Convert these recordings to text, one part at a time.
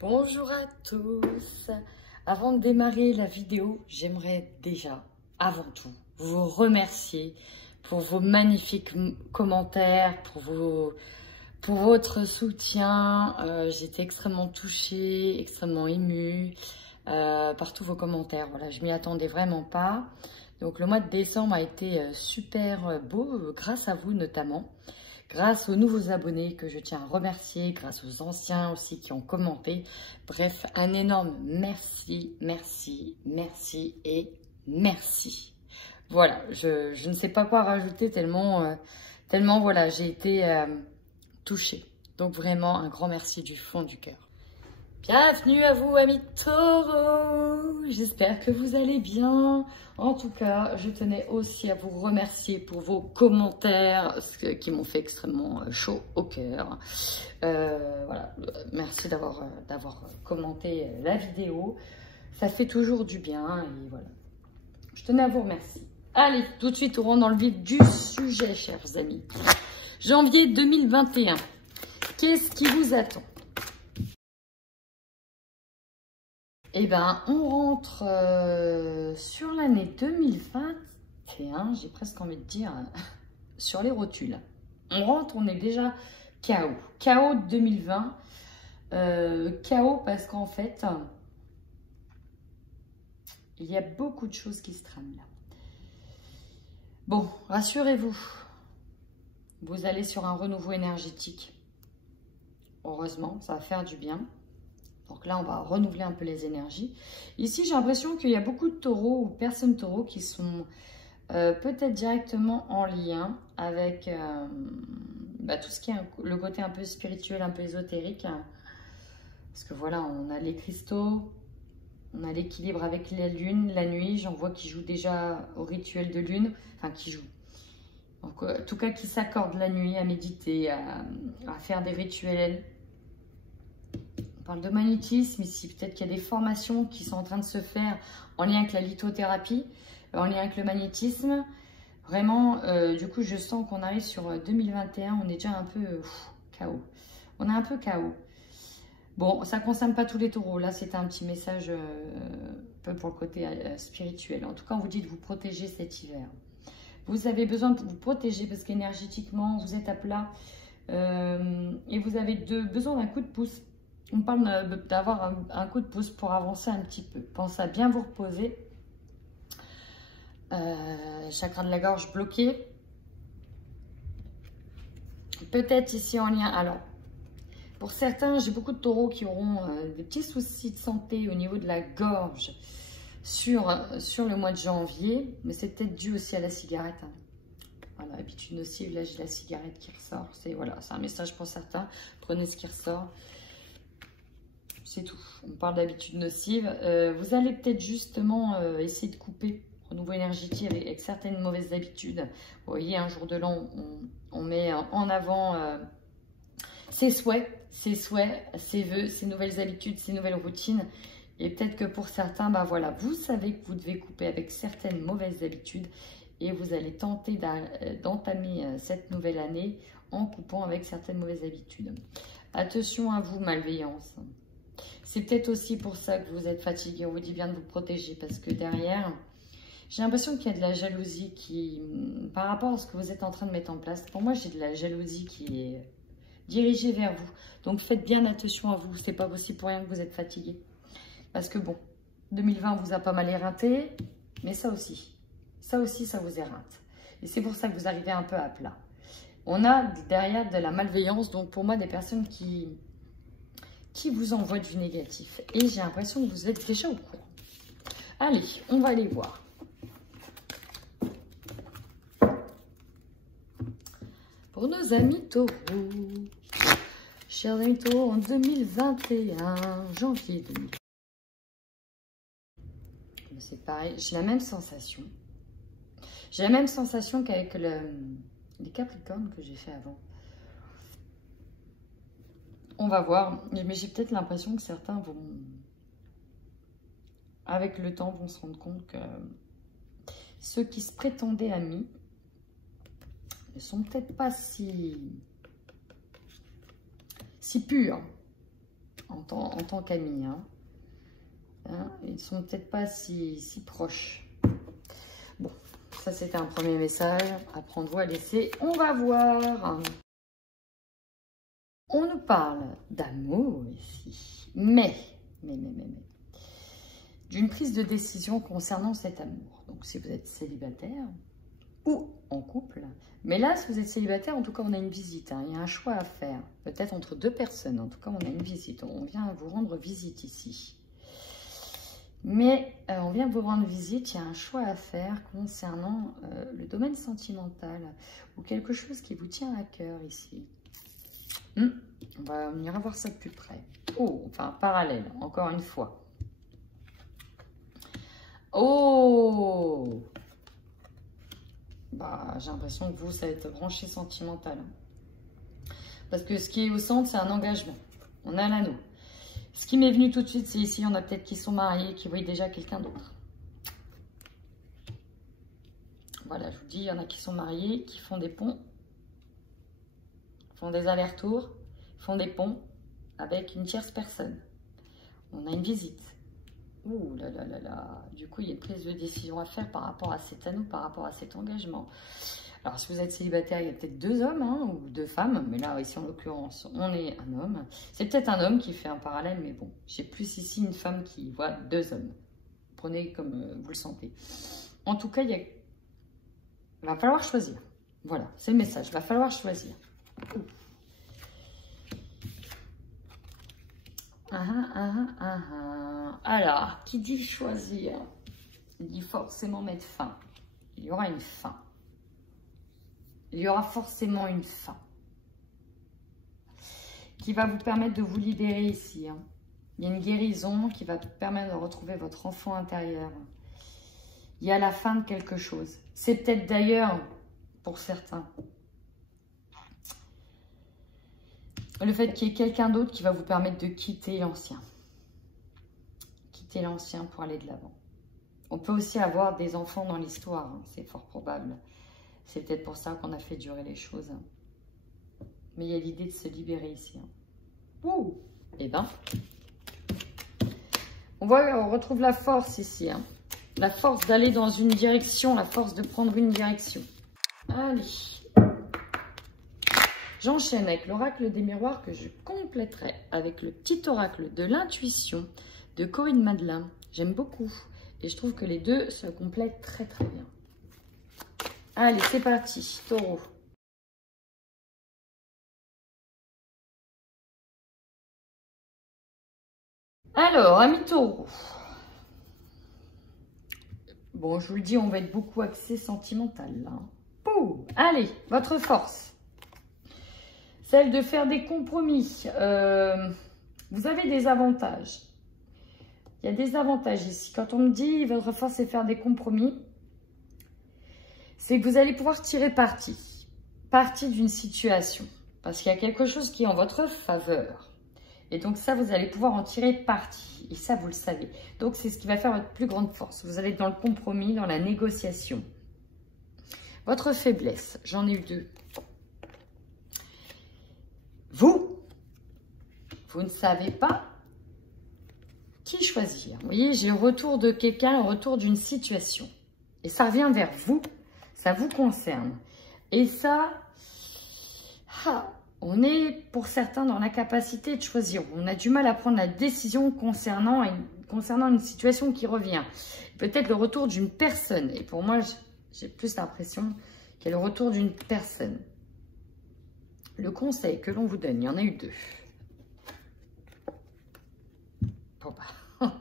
Bonjour à tous. Avant de démarrer la vidéo, j'aimerais déjà, avant tout, vous remercier pour vos magnifiques commentaires, pour votre soutien. J'étais extrêmement touchée, extrêmement émue par tous vos commentaires. Voilà, je m'y attendais vraiment pas. Donc le mois de décembre a été super beau, grâce à vous notamment. Grâce aux nouveaux abonnés que je tiens à remercier, grâce aux anciens aussi qui ont commenté. Bref, un énorme merci, merci, merci et merci. Voilà, je ne sais pas quoi rajouter tellement voilà, j'ai été touchée. Donc vraiment un grand merci du fond du cœur. Bienvenue à vous, amis taureaux. J'espère que vous allez bien. En tout cas, je tenais aussi à vous remercier pour vos commentaires qui m'ont fait extrêmement chaud au cœur. Voilà, merci d'avoir commenté la vidéo. Ça fait toujours du bien et voilà. Je tenais à vous remercier. Allez, tout de suite, on rentre dans le vif du sujet, chers amis. Janvier 2021. Qu'est-ce qui vous attend ? Eh bien, on rentre sur l'année 2021, j'ai presque envie de dire, sur les rotules. On rentre, on est déjà KO. KO de 2020. KO parce qu'en fait, il y a beaucoup de choses qui se trament là. Bon, rassurez-vous, vous allez sur un renouveau énergétique. Heureusement, ça va faire du bien. Donc là, on va renouveler un peu les énergies. Ici, j'ai l'impression qu'il y a beaucoup de taureaux ou personnes taureaux qui sont peut-être directement en lien avec tout ce qui est le côté un peu spirituel, un peu ésotérique. Parce que voilà, on a les cristaux, on a l'équilibre avec la lune, la nuit. J'en vois qui jouent déjà au rituel de lune. Enfin, qui jouent. Donc, en tout cas, qui s'accordent la nuit à méditer, à faire des rituels. On parle de magnétisme ici, peut-être qu'il y a des formations qui sont en train de se faire en lien avec la lithothérapie, en lien avec le magnétisme. Vraiment, du coup, je sens qu'on arrive sur 2021, on est déjà un peu KO. On est un peu KO. Bon, ça ne concerne pas tous les taureaux. Là, c'était un petit message un peu pour le côté spirituel. En tout cas, on vous dit de vous protéger cet hiver. Vous avez besoin de vous protéger parce qu'énergétiquement, vous êtes à plat et vous avez besoin d'un coup de pouce. On parle d'avoir un coup de pouce pour avancer un petit peu. Pensez à bien vous reposer. Chakra de la gorge bloqué. Peut-être ici en lien. Alors, pour certains, j'ai beaucoup de taureaux qui auront des petits soucis de santé au niveau de la gorge sur le mois de janvier. Mais c'est peut-être dû aussi à la cigarette. Hein. Voilà, habitude nocive, là j'ai la cigarette qui ressort. C'est un message pour certains. Prenez ce qui ressort. C'est tout. On parle d'habitude nocive. Vous allez peut-être justement essayer de couper au niveau énergétique avec certaines mauvaises habitudes. Vous voyez, un jour de l'an, on met en avant ses souhaits, ses vœux, ses nouvelles habitudes, ses nouvelles routines. Et peut-être que pour certains, voilà, vous savez que vous devez couper avec certaines mauvaises habitudes et vous allez tenter d'entamer cette nouvelle année en coupant avec certaines mauvaises habitudes. Attention à vous, malveillance. C'est peut-être aussi pour ça que vous êtes fatigué. On vous dit bien de vous protéger parce que derrière, j'ai l'impression qu'il y a de la jalousie par rapport à ce que vous êtes en train de mettre en place. Pour moi, j'ai de la jalousie qui est dirigée vers vous. Donc, faites bien attention à vous. C'est pas possible pour rien que vous êtes fatigué. Parce que bon, 2020 vous a pas mal éreinté, mais ça aussi, ça vous éreinte. Et c'est pour ça que vous arrivez un peu à plat. On a derrière de la malveillance, donc pour moi, des personnes qui vous envoie du négatif. Et j'ai l'impression que vous êtes déjà au courant. Allez, on va aller voir. Pour nos amis taureaux, chers amis taureaux, en 2021, janvier 2021. C'est pareil, j'ai la même sensation. J'ai la même sensation qu'avec les Capricornes que j'ai fait avant. On va voir, mais j'ai peut-être l'impression que certains vont, avec le temps, vont se rendre compte que ceux qui se prétendaient amis ne sont peut-être pas si purs. en tant qu'amis. Hein. Hein, ils ne sont peut-être pas si proches. Bon, ça c'était un premier message. Apprendre-vous à laisser. On va voir. On nous parle d'amour ici. Mais. D'une prise de décision concernant cet amour. Donc, si vous êtes célibataire ou en couple. Mais là, si vous êtes célibataire, en tout cas, on a une visite. Hein. Il y a un choix à faire. Peut-être entre deux personnes. En tout cas, on a une visite. On vient vous rendre visite ici. Mais on vient vous rendre visite. Il y a un choix à faire concernant le domaine sentimental ou quelque chose qui vous tient à cœur ici. On ira voir ça de plus près. Oh, enfin, parallèle, encore une fois. Oh, bah, j'ai l'impression que vous, ça va être branché sentimental. Parce que ce qui est au centre, c'est un engagement. On a l'anneau. Ce qui m'est venu tout de suite, c'est ici, on a peut-être qui sont mariés, qui voient déjà quelqu'un d'autre. Voilà, je vous dis, il y en a qui sont mariés, qui font des ponts, font des allers-retours, font des ponts avec une tierce personne. On a une visite. Ouh là là là là. Du coup, il y a une prise de décision à faire par rapport à cet anneau, par rapport à cet engagement. Alors, si vous êtes célibataire, il y a peut-être deux hommes hein, ou deux femmes. Mais là, ici, en l'occurrence, on est un homme. C'est peut-être un homme qui fait un parallèle, mais bon. J'ai plus ici une femme qui voit deux hommes. Prenez comme vous le sentez. En tout cas, il va falloir choisir. Voilà, c'est le message. Il va falloir choisir. Ouh. Alors, qui dit choisir, il dit forcément mettre fin. Il y aura une fin. Il y aura forcément une fin qui va vous permettre de vous libérer ici. Hein. Il y a une guérison qui va vous permettre de retrouver votre enfant intérieur. Il y a la fin de quelque chose. C'est peut-être d'ailleurs, pour certains, le fait qu'il y ait quelqu'un d'autre qui va vous permettre de quitter l'ancien. Quitter l'ancien pour aller de l'avant. On peut aussi avoir des enfants dans l'histoire, hein, c'est fort probable. C'est peut-être pour ça qu'on a fait durer les choses. Hein. Mais il y a l'idée de se libérer ici. Hein. Ouh! Eh ben, on retrouve la force ici. Hein. La force d'aller dans une direction, la force de prendre une direction. Allez. J'enchaîne avec l'oracle des miroirs que je compléterai avec le petit oracle de l'intuition de Corinne Madelin. J'aime beaucoup et je trouve que les deux se complètent très très bien. Allez, c'est parti, taureau. Alors, ami taureau. Bon, je vous le dis, on va être beaucoup axé sentimental là. Pouh, allez, votre force. Celle de faire des compromis. Vous avez des avantages. Il y a des avantages ici. Quand on me dit votre force c'est faire des compromis, c'est que vous allez pouvoir tirer parti d'une situation. Parce qu'il y a quelque chose qui est en votre faveur. Et donc ça, vous allez pouvoir en tirer parti. Et ça, vous le savez. Donc c'est ce qui va faire votre plus grande force. Vous allez être dans le compromis, dans la négociation. Votre faiblesse, j'en ai eu deux. Vous ne savez pas qui choisir. Vous voyez, j'ai le retour de quelqu'un, le retour d'une situation. Et ça revient vers vous, ça vous concerne. Et ça, on est pour certains dans l'incapacité de choisir. On a du mal à prendre la décision concernant une situation qui revient. Peut-être le retour d'une personne. Et pour moi, j'ai plus l'impression qu'il y a le retour d'une personne. Le conseil que l'on vous donne, il y en a eu deux. Bon bah,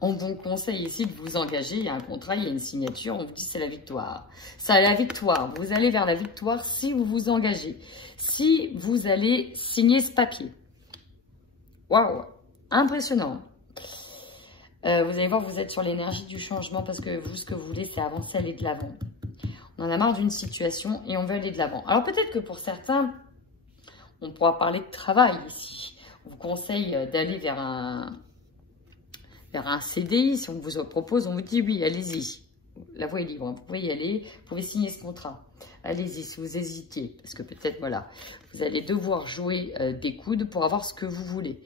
on vous conseille ici de vous engager. Il y a un contrat, il y a une signature. On vous dit c'est la victoire. C'est la victoire. Vous allez vers la victoire si vous vous engagez. Si vous allez signer ce papier. Waouh, impressionnant. Vous allez voir, vous êtes sur l'énergie du changement parce que vous, ce que vous voulez, c'est avancer, aller de l'avant. On en a marre d'une situation et on veut aller de l'avant. Alors peut-être que pour certains, on pourra parler de travail ici. On vous conseille d'aller vers un CDI. Si on vous propose, on vous dit oui, allez-y. La voie est libre, vous pouvez y aller, vous pouvez signer ce contrat. Allez-y si vous hésitez, parce que peut-être, voilà, vous allez devoir jouer des coudes pour avoir ce que vous voulez.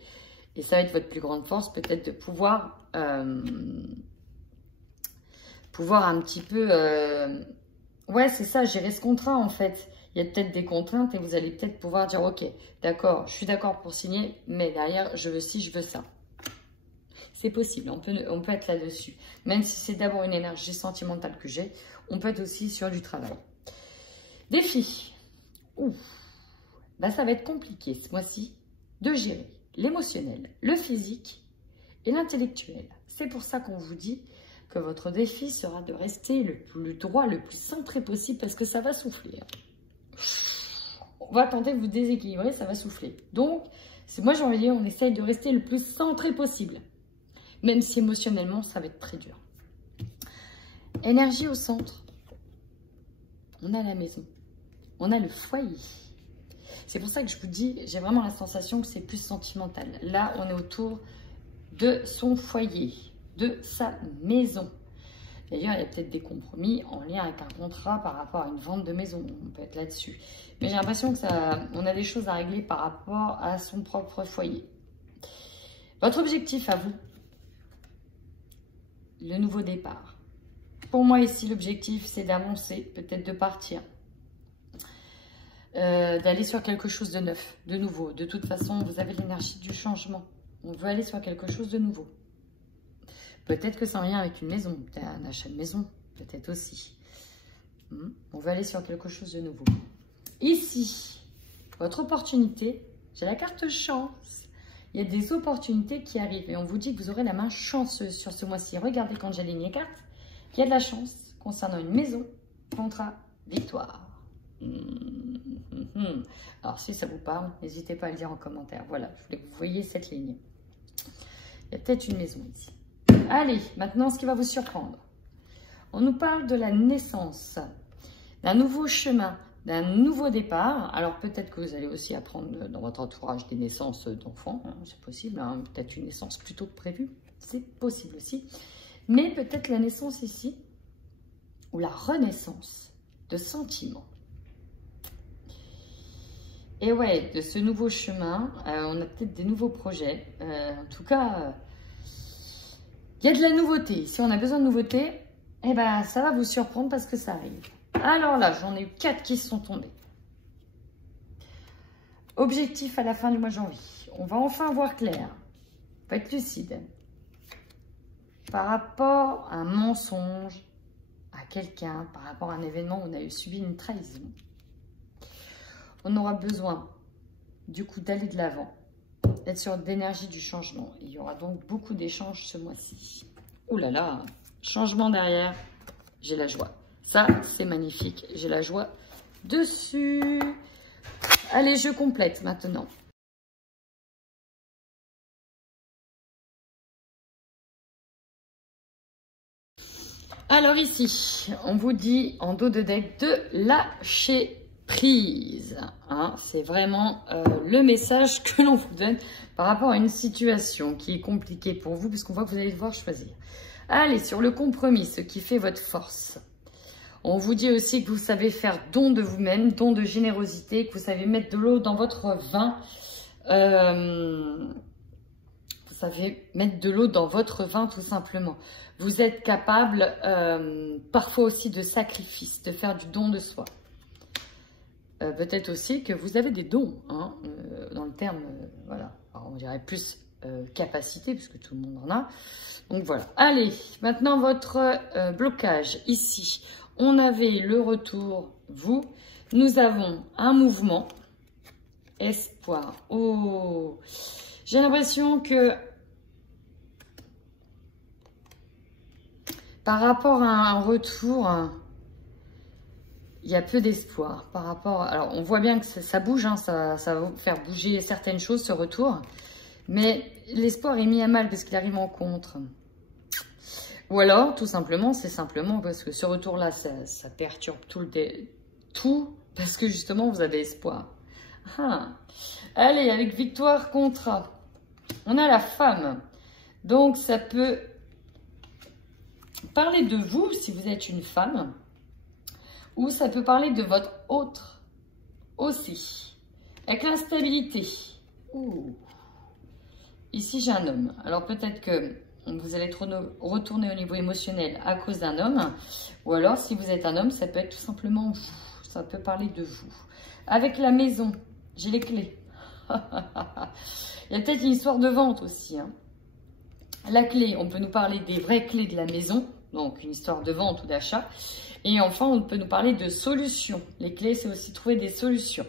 Et ça va être votre plus grande force, peut-être de pouvoir un petit peu... ouais, c'est ça, gérer ce contrat en fait. Il y a peut-être des contraintes et vous allez peut-être pouvoir dire, ok, d'accord, je suis d'accord pour signer, mais derrière, je veux ci, je veux ça. C'est possible, on peut être là-dessus. Même si c'est d'abord une énergie sentimentale que j'ai, on peut être aussi sur du travail. Défi. Ouf. Ben, ça va être compliqué ce mois-ci de gérer l'émotionnel, le physique et l'intellectuel. C'est pour ça qu'on vous dit que votre défi sera de rester le plus droit, le plus centré possible parce que ça va souffler. On va tenter de vous déséquilibrer, ça va souffler. Donc, moi j'ai envie de dire, on essaye de rester le plus centré possible. Même si émotionnellement, ça va être très dur. Énergie au centre. On a la maison. On a le foyer. C'est pour ça que je vous dis, j'ai vraiment la sensation que c'est plus sentimental. Là, on est autour de son foyer, de sa maison. D'ailleurs, il y a peut-être des compromis en lien avec un contrat par rapport à une vente de maison. On peut être là-dessus. Mais j'ai l'impression que on a des choses à régler par rapport à son propre foyer. Votre objectif à vous, le nouveau départ. Pour moi ici, l'objectif, c'est d'avancer, peut-être de partir. D'aller sur quelque chose de neuf, de nouveau. De toute façon, vous avez l'énergie du changement. On veut aller sur quelque chose de nouveau. Peut-être que c'est en lien avec une maison, peut-être un achat de maison, peut-être aussi. On veut aller sur quelque chose de nouveau. Ici, votre opportunité, j'ai la carte chance. Il y a des opportunités qui arrivent et on vous dit que vous aurez la main chanceuse sur ce mois-ci. Regardez quand j'aligne les cartes, il y a de la chance concernant une maison, contrat, victoire. Alors, si ça vous parle, n'hésitez pas à le dire en commentaire. Voilà, je voulais que vous voyiez cette ligne. Il y a peut-être une maison ici. Allez, maintenant, ce qui va vous surprendre. On nous parle de la naissance, d'un nouveau chemin, d'un nouveau départ. Alors, peut-être que vous allez aussi apprendre dans votre entourage des naissances d'enfants. Hein, c'est possible, hein, peut-être une naissance plus tôt que prévu. C'est possible aussi. Mais peut-être la naissance ici, ou la renaissance de sentiments. Et ouais, de ce nouveau chemin, on a peut-être des nouveaux projets. En tout cas, il y a de la nouveauté. Si on a besoin de nouveauté, eh ben, ça va vous surprendre parce que ça arrive. Alors là, j'en ai eu 4 qui sont tombés. Objectif à la fin du mois de janvier. On va enfin voir clair. On va être lucide. Par rapport à un mensonge, à quelqu'un, par rapport à un événement où on a subi une trahison. On aura besoin, du coup, d'aller de l'avant, d'être sur d'énergie du changement. Il y aura donc beaucoup d'échanges ce mois-ci. Ouh là là, changement derrière, j'ai la joie. Ça, c'est magnifique, j'ai la joie dessus. Allez, je complète maintenant. Alors ici, on vous dit en dos de deck de lâcher prise. Hein, c'est vraiment le message que l'on vous donne par rapport à une situation qui est compliquée pour vous, puisqu'on voit que vous allez devoir choisir. Allez, sur le compromis, ce qui fait votre force. On vous dit aussi que vous savez faire don de vous-même, don de générosité, que vous savez mettre de l'eau dans votre vin. Vous savez mettre de l'eau dans votre vin, tout simplement. Vous êtes capable, parfois aussi, de sacrifice, de faire du don de soi. Peut-être aussi que vous avez des dons, hein, dans le terme, voilà. Alors, on dirait plus capacité, puisque tout le monde en a. Donc voilà. Allez, maintenant votre blocage. Ici, on avait le retour, vous. Nous avons un mouvement. Espoir. Oh, j'ai l'impression que par rapport à un retour, il y a peu d'espoir. Par rapport, alors on voit bien que ça bouge, hein, ça va faire bouger certaines choses, ce retour. Mais l'espoir est mis à mal parce qu'il arrive en contre. Ou alors, tout simplement, c'est simplement parce que ce retour-là, ça perturbe tout, parce que justement, vous avez espoir. Ah. Allez, avec victoire contre, on a la femme. Donc, ça peut parler de vous, si vous êtes une femme, ou ça peut parler de votre autre aussi, avec l'instabilité. Ouh. ici j'ai un homme. Alors peut-être que vous allez retourner au niveau émotionnel à cause d'un homme. Ou alors si vous êtes un homme, ça peut être tout simplement vous. Ça peut parler de vous. Avec la maison, j'ai les clés. Il y a peut-être une histoire de vente aussi. Hein. La clé, on peut nous parler des vraies clés de la maison. Donc une histoire de vente ou d'achat. Et enfin, on peut nous parler de solutions. Les clés, c'est aussi trouver des solutions.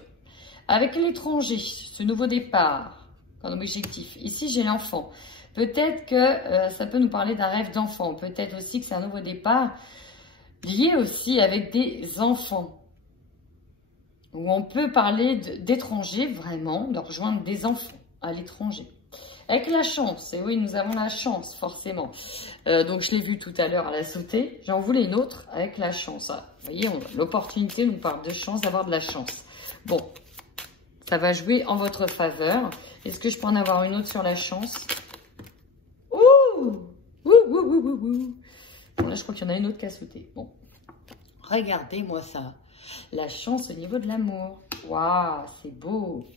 Avec l'étranger, ce nouveau départ, comme objectif. Ici, j'ai l'enfant. Peut-être que ça peut nous parler d'un rêve d'enfant. Peut-être aussi que c'est un nouveau départ lié aussi avec des enfants. Où on peut parler d'étrangers, vraiment, de rejoindre des enfants à l'étranger. Avec la chance, et oui, nous avons la chance, forcément. Donc, je l'ai vu tout à l'heure à la sautée. J'en voulais une autre avec la chance. Ah, vous voyez, l'opportunité nous parle de chance, d'avoir de la chance. Bon, ça va jouer en votre faveur. Est-ce que je peux en avoir une autre sur la chance? Ouh! Ouh. Bon, là, je crois qu'il y en a une autre qui a sauté. Bon, regardez-moi ça. La chance au niveau de l'amour. Waouh, c'est beau.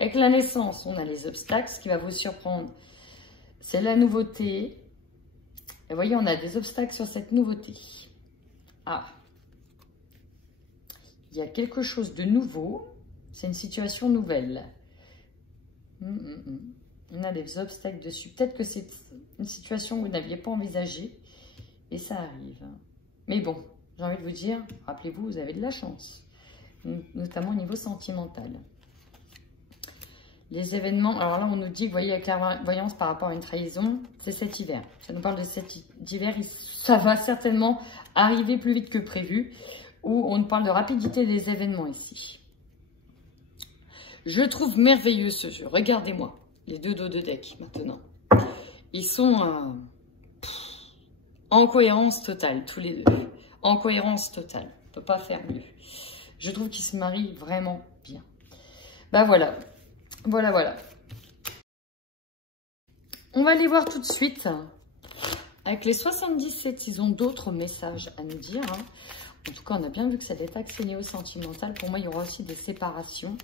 Avec la naissance, on a les obstacles. Ce qui va vous surprendre, c'est la nouveauté. Et vous voyez, on a des obstacles sur cette nouveauté. Ah, il y a quelque chose de nouveau. C'est une situation nouvelle. On a des obstacles dessus. Peut-être que c'est une situation que vous n'aviez pas envisagée. Et ça arrive. Mais bon, j'ai envie de vous dire, rappelez-vous, vous avez de la chance. Notamment au niveau sentimental. Les événements, alors là on nous dit, vous voyez, avec la voyance par rapport à une trahison, c'est cet hiver. Ça nous parle de cet hiver, ça va certainement arriver plus vite que prévu, où on nous parle de rapidité des événements ici. Je trouve merveilleux ce jeu, regardez-moi, les deux dos de deck maintenant. Ils sont en cohérence totale, tous les deux. En cohérence totale, on ne peut pas faire mieux. Je trouve qu'ils se marient vraiment bien. Ben voilà. Voilà. On va aller voir tout de suite avec les 77. Ils ont d'autres messages à nous dire. Hein. En tout cas, on a bien vu que ça allait axé néo-sentimental. Pour moi, il y aura aussi des séparations.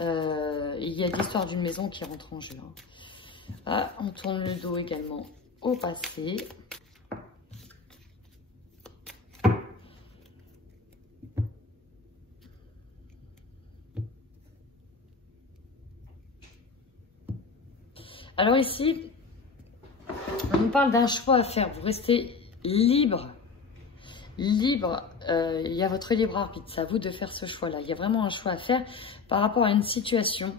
Il y a l'histoire d'une maison qui rentre en jeu. Hein. Ah, on tourne le dos également au passé. Alors ici, on nous parle d'un choix à faire. Vous restez libre. Libre, il y a votre libre arbitre. C'est à vous de faire ce choix-là. Il y a vraiment un choix à faire par rapport à une situation.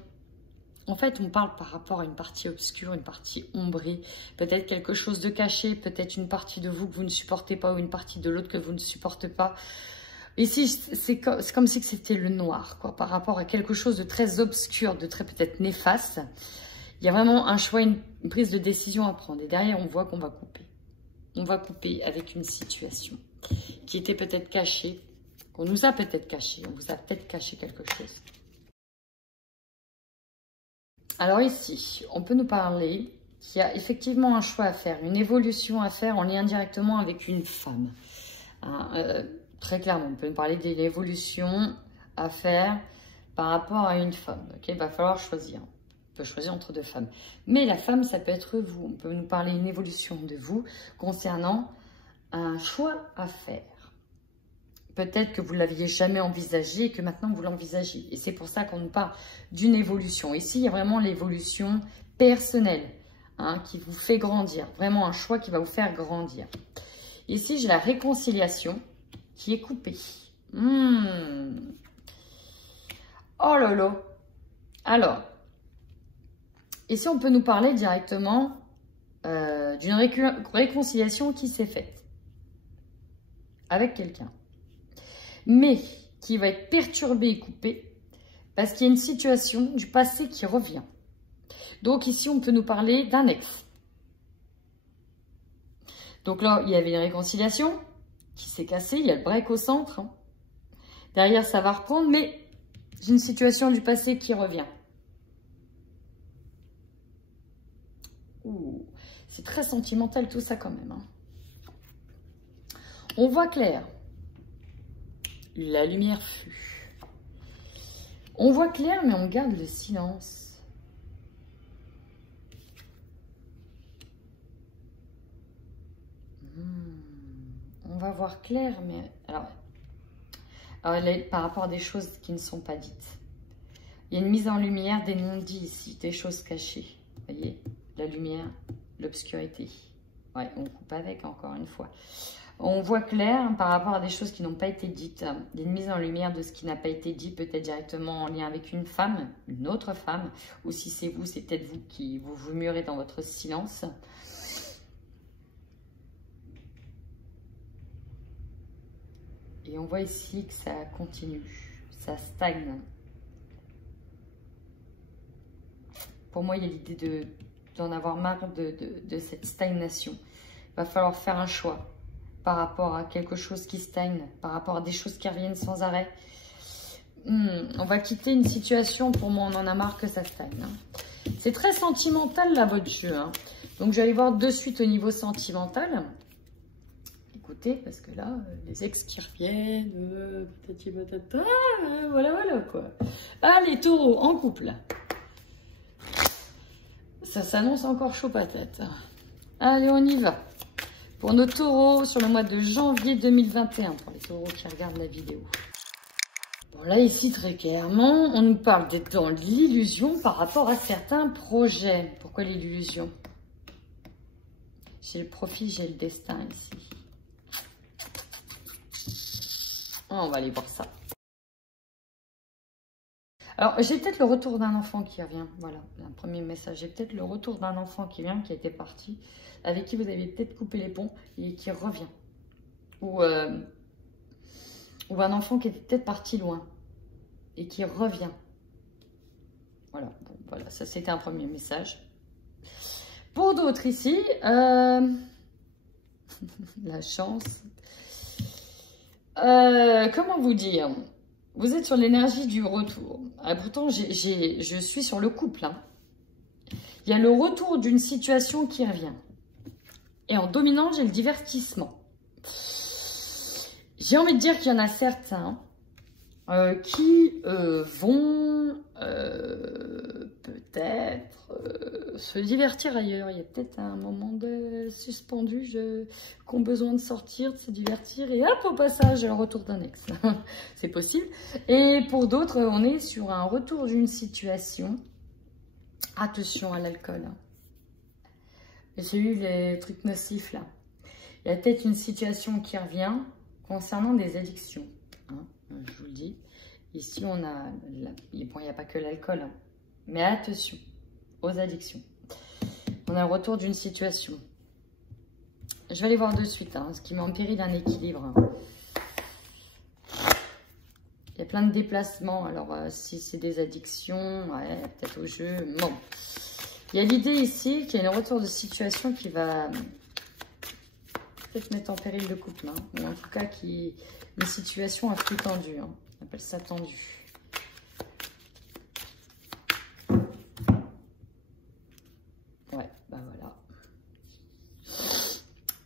En fait, on parle par rapport à une partie obscure, une partie ombrée. Peut-être quelque chose de caché, peut-être une partie de vous que vous ne supportez pas ou une partie de l'autre que vous ne supportez pas. Ici, c'est comme si c'était le noir, quoi, par rapport à quelque chose de très obscur, de très peut-être néfaste. Il y a vraiment un choix, une prise de décision à prendre. Et derrière, on voit qu'on va couper. On va couper avec une situation qui était peut-être cachée, qu'on nous a peut-être caché. On vous a peut-être caché quelque chose. Alors ici, on peut nous parler qu'il y a effectivement un choix à faire, une évolution à faire en lien directement avec une femme. Hein, très clairement, on peut nous parler d'une évolution à faire par rapport à une femme. Okay, il va falloir choisir. On peut choisir entre deux femmes. Mais la femme, ça peut être vous. On peut nous parler d'une évolution de vous concernant un choix à faire. Peut-être que vous ne l'aviez jamais envisagé et que maintenant vous l'envisagez. Et c'est pour ça qu'on nous parle d'une évolution. Ici, il y a vraiment l'évolution personnelle hein, qui vous fait grandir. Vraiment un choix qui va vous faire grandir. Ici, j'ai la réconciliation qui est coupée. Oh là là. Alors, ici, on peut nous parler directement d'une réconciliation qui s'est faite avec quelqu'un. Mais qui va être perturbée et coupée parce qu'il y a une situation du passé qui revient. Donc ici, on peut nous parler d'un ex. Donc là, il y avait une réconciliation qui s'est cassée, il y a le break au centre. Hein. Derrière, ça va reprendre, mais j'ai une situation du passé qui revient. C'est très sentimental tout ça quand même. Hein. On voit clair. La lumière fut. On voit clair, mais on garde le silence. on va voir clair, mais alors par rapport à des choses qui ne sont pas dites. Il y a une mise en lumière des non-dits ici, des choses cachées. Vous voyez, la lumière, l'obscurité. Ouais, on coupe avec, encore une fois. On voit clair hein, par rapport à des choses qui n'ont pas été dites. Il y a une mise en lumière de ce qui n'a pas été dit, peut-être directement en lien avec une femme, une autre femme. Ou si c'est vous, c'est peut-être vous qui vous murez dans votre silence. Et on voit ici que ça continue, ça stagne. Pour moi, il y a l'idée d'en avoir marre de cette stagnation. Il va falloir faire un choix par rapport à quelque chose qui stagne, par rapport à des choses qui reviennent sans arrêt. On va quitter une situation, pour moi, on en a marre que ça stagne. Hein. C'est très sentimental, là, votre jeu. Hein. Donc, je vais aller voir de suite au niveau sentimental. Écoutez, parce que là, les ex qui reviennent, patati patata, voilà, quoi. Ah, les taureaux en couple. Ça s'annonce encore chaud patate. Allez, on y va. Pour nos taureaux, sur le mois de janvier 2021, pour les taureaux qui regardent la vidéo. Bon, là, ici, très clairement, on nous parle d'être dans l'illusion par rapport à certains projets. Pourquoi l'illusion? J'ai le profit, j'ai le destin ici. On va aller voir ça. Alors, j'ai peut-être le retour d'un enfant qui revient. Voilà, un premier message. J'ai peut-être le retour d'un enfant qui vient, qui était parti, avec qui vous avez peut-être coupé les ponts et qui revient. Ou un enfant qui était peut-être parti loin et qui revient. Voilà, bon, voilà, ça c'était un premier message. Pour d'autres ici, la chance. Comment vous dire? Vous êtes sur l'énergie du retour. Ah, pourtant, je suis sur le couple. Hein. Il y a le retour d'une situation qui revient. Et en dominant, j'ai le divertissement. J'ai envie de dire qu'il y en a certains qui vont peut-être se divertir ailleurs. Il y a peut-être un moment de suspendu qui ont besoin de sortir, de se divertir. Et hop, au passage, le retour d'un ex. C'est possible. Et pour d'autres, on est sur un retour d'une situation. Attention à l'alcool. Hein. J'ai eu les trucs nocifs là. Il y a peut-être une situation qui revient concernant des addictions. Hein, je vous le dis. Ici, on a... Bon, il n'y a pas que l'alcool. Hein, mais attention aux addictions. On a le retour d'une situation. Je vais aller voir de suite. Hein, ce qui met en péril un équilibre. Hein. Il y a plein de déplacements. Alors, si c'est des addictions, ouais, peut-être au jeu. Bon. Il y a l'idée ici qu'il y a un retour de situation qui va peut-être mettre en péril le couple. Hein, ou en tout cas, une situation un peu tendue. Hein. On appelle ça tendu. Ouais, bah voilà.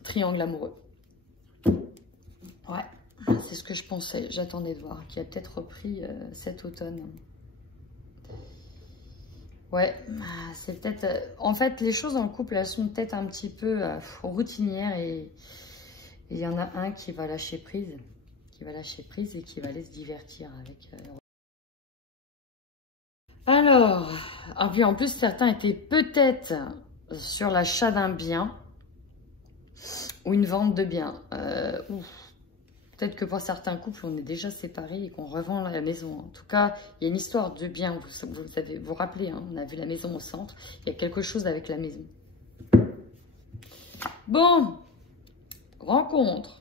Triangle amoureux. Ouais, c'est ce que je pensais. J'attendais de voir. Qui a peut-être repris cet automne. Ouais, c'est peut-être... en fait, les choses dans le couple, elles sont peut-être un petit peu routinières et il y en a un qui va lâcher prise. Et qui va aller se divertir avec... Alors, puis en plus, certains étaient peut-être sur l'achat d'un bien ou une vente de biens. Peut-être que pour certains couples, on est déjà séparés et qu'on revend la maison. En tout cas, il y a une histoire de bien. Vous vous rappelez, hein, on a vu la maison au centre. Il y a quelque chose avec la maison. Bon, rencontre.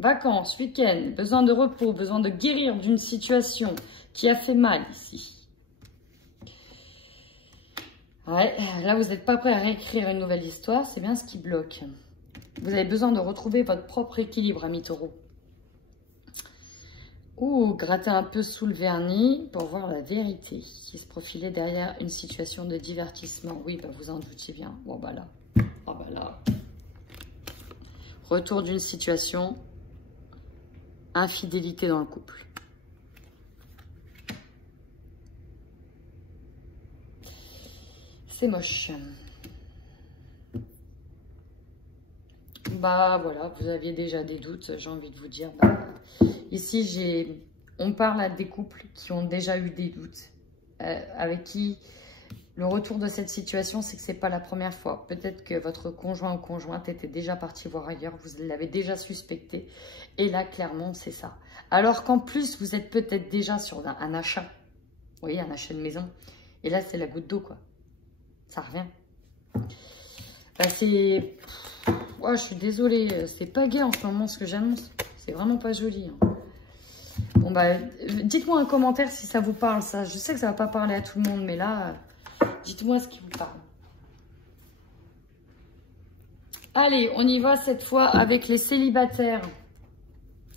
Vacances, week-end, besoin de repos, besoin de guérir d'une situation qui a fait mal ici. Ouais, là vous n'êtes pas prêt à réécrire une nouvelle histoire, c'est bien ce qui bloque. Vous avez besoin de retrouver votre propre équilibre, amis taureaux. Ou gratter un peu sous le vernis pour voir la vérité qui se profilait derrière une situation de divertissement. Oui, bah vous en doutiez bien. Bon, bah là. Ah, bah là. Retour d'une situation. Infidélité dans le couple. C'est moche. Bah voilà, vous aviez déjà des doutes, j'ai envie de vous dire. Bah, ici, on parle à des couples qui ont déjà eu des doutes, avec qui le retour de cette situation, c'est que c'est pas la première fois. Peut-être que votre conjoint ou conjointe était déjà parti voir ailleurs, vous l'avez déjà suspecté. Et là, clairement, c'est ça. Alors qu'en plus, vous êtes peut-être déjà sur un achat. Vous voyez, un achat de maison. Et là, c'est la goutte d'eau, quoi. Ça revient. Bah, c'est... Ouais, je suis désolée, c'est pas gai en ce moment ce que j'annonce. C'est vraiment pas joli. Hein. Bon, bah, dites-moi un commentaire si ça vous parle, ça. Je sais que ça va pas parler à tout le monde, mais là... Dites-moi ce qui vous parle. Allez, on y va cette fois avec les célibataires.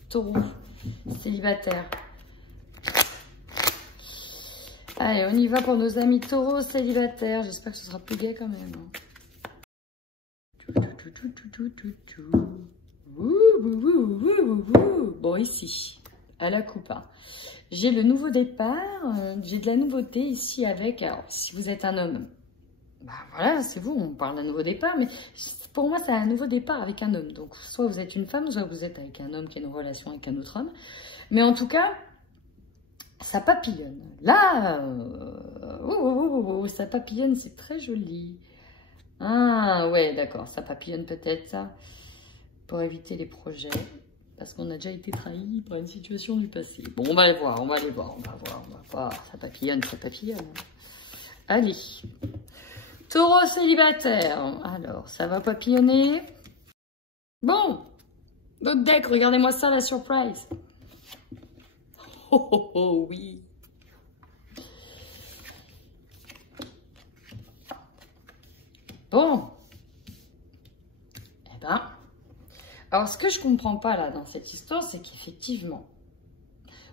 Taureau, célibataires. Allez, on y va pour nos amis taureaux célibataires. J'espère que ce sera plus gai quand même. Bon, ici, à la coupe. J'ai le nouveau départ, j'ai de la nouveauté ici avec, alors si vous êtes un homme, bah voilà, c'est vous, on parle d'un nouveau départ, mais pour moi c'est un nouveau départ avec un homme. Donc soit vous êtes une femme, soit vous êtes avec un homme qui a une relation avec un autre homme. Mais en tout cas, ça papillonne. Là, ça papillonne, c'est très joli. Ah ouais, d'accord, ça papillonne peut-être ça, pour éviter les projets. Parce qu'on a déjà été trahi par une situation du passé. Bon, on va aller voir, on va aller voir, on va voir, on va voir. Ça papillonne, ça papillonne. Allez. Taureau célibataire. Alors, ça va papillonner. Bon. D'autres decks, regardez-moi ça, la surprise. Oh, oh, oh, oui. Bon. Eh ben... Alors, ce que je ne comprends pas là dans cette histoire, c'est qu'effectivement,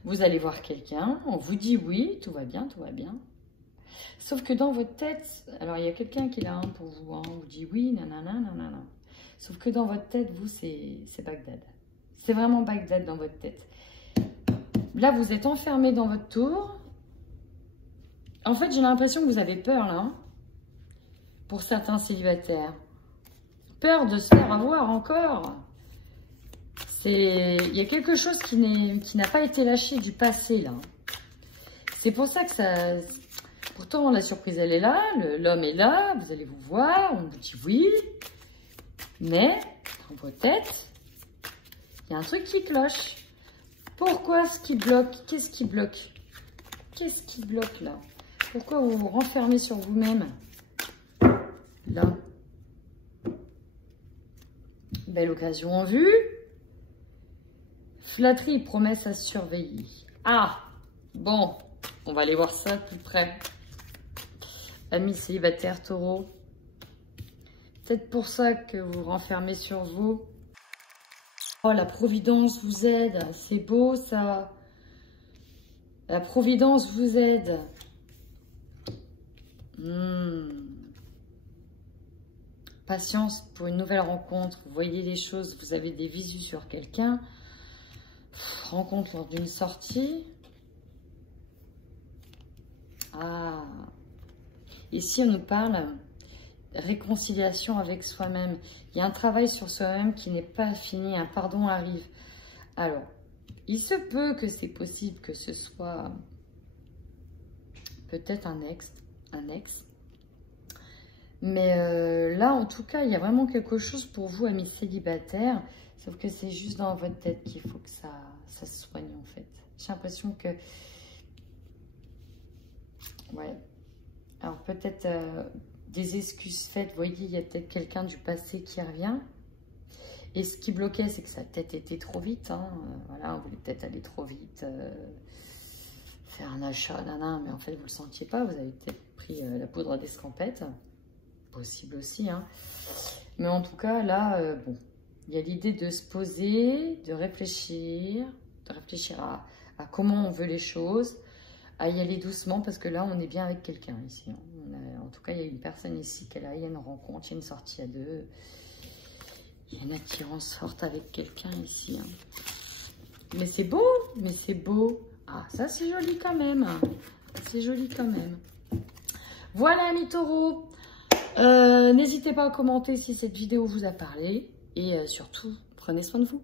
vous allez voir quelqu'un, on vous dit oui, tout va bien, tout va bien. Sauf que dans votre tête, alors il y a quelqu'un qui est là pour vous, hein, on vous dit oui, nanana, nanana. Sauf que dans votre tête, vous, c'est Bagdad. C'est vraiment Bagdad dans votre tête. Là, vous êtes enfermé dans votre tour. En fait, j'ai l'impression que vous avez peur là, hein, pour certains célibataires. Peur de se faire avoir encore. Il y a quelque chose qui n'a pas été lâché du passé, là. C'est pour ça que ça... Pourtant, la surprise, elle est là. L'homme est là. Vous allez vous voir. On vous dit oui. Mais, dans votre tête, il y a un truc qui cloche. Pourquoi ce qui bloque? Qu'est-ce qui bloque? Qu'est-ce qui bloque, là? Pourquoi vous vous renfermez sur vous-même? Là. Belle occasion en vue. Flatterie, promesse à surveiller. Ah, bon, on va aller voir ça de plus près. Amis célibataires taureaux. Peut-être pour ça que vous renfermez sur vous. Oh, la Providence vous aide. C'est beau ça. La Providence vous aide. Patience pour une nouvelle rencontre. Vous voyez les choses, vous avez des visus sur quelqu'un. Rencontre lors d'une sortie. Ah. Ici, on nous parle réconciliation avec soi-même. Il y a un travail sur soi-même qui n'est pas fini. Un pardon arrive. Alors, il se peut que c'est possible que ce soit peut-être un ex. Mais là, en tout cas, il y a vraiment quelque chose pour vous, amis célibataires. Sauf que c'est juste dans votre tête qu'il faut que ça se soigne, en fait. J'ai l'impression que... Ouais. Alors, peut-être des excuses faites. Vous voyez, il y a peut-être quelqu'un du passé qui revient. Et ce qui bloquait, c'est que ça a peut-être été trop vite. Hein. Voilà, on voulait peut-être aller trop vite. Faire un achat, nanana. Mais en fait, vous ne le sentiez pas. Vous avez peut-être pris la poudre d'escampette. Possible aussi. Hein. Mais en tout cas, là, bon... Il y a l'idée de se poser, de réfléchir à comment on veut les choses, à y aller doucement, parce que là, on est bien avec quelqu'un ici. Hein. En tout cas, il y a une personne ici qui est là, il y a une rencontre, il y a une sortie à deux. Il y a une attirance forte avec quelqu'un ici. Hein. Mais c'est beau, mais c'est beau. Ah, ça, c'est joli quand même. C'est joli quand même. Voilà, amis taureaux. N'hésitez pas à commenter si cette vidéo vous a parlé. et surtout, prenez soin de vous.